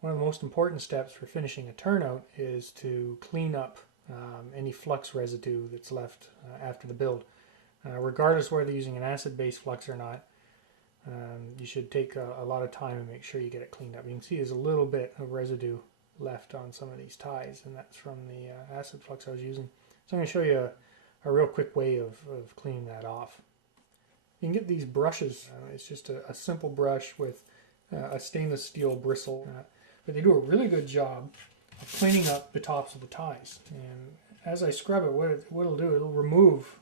One of the most important steps for finishing a turnout is to clean up any flux residue that's left after the build. Regardless whether you're using an acid-based flux or not, you should take a lot of time and make sure you get it cleaned up. You can see there's a little bit of residue left on some of these ties, and that's from the acid flux I was using. So I'm going to show you a real quick way of cleaning that off. You can get these brushes. It's just a simple brush with a stainless steel bristle, but they do a really good job of cleaning up the tops of the ties. And as I scrub it, what it'll do, it'll remove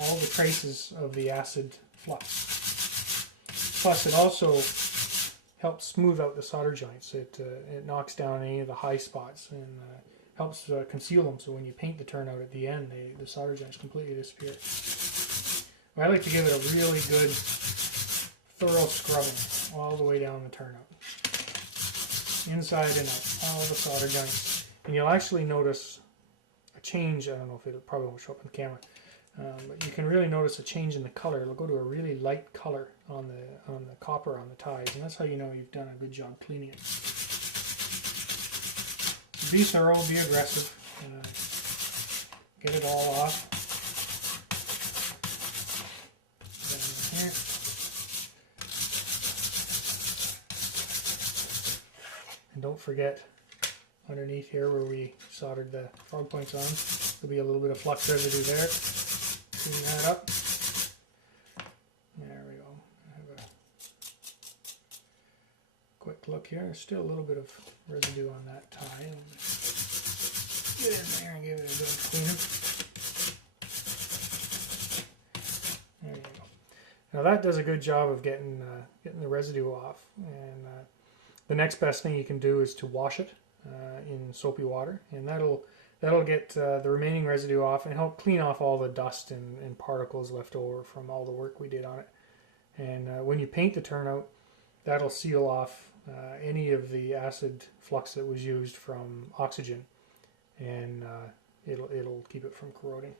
all the traces of the acid flux. Plus, it also helps smooth out the solder joints. It knocks down any of the high spots and helps conceal them. So when you paint the turnout at the end, the solder joints completely disappear. I like to give it a really good, thorough scrubbing all the way down the turnout, inside and out, all the solder joints, and you'll actually notice a change. I don't know if it probably won't show up on the camera. But you can really notice a change in the color. It'll go to a really light color on the copper on the ties, and that's how you know you've done a good job cleaning it. Be thorough, be aggressive, get it all off. Here. And don't forget, underneath here where we soldered the frog points on, there'll be a little bit of flux residue there. Clean that up. There we go. I have a quick look here. There's still a little bit of residue on that tie. Get in there and give it a good cleanup. There you go. Now that does a good job of getting the residue off. And the next best thing you can do is to wash it in soapy water, and that'll get the remaining residue off and help clean off all the dust and particles left over from all the work we did on it. And when you paint the turnout, that'll seal off any of the acid flux that was used from oxygen, and it'll keep it from corroding.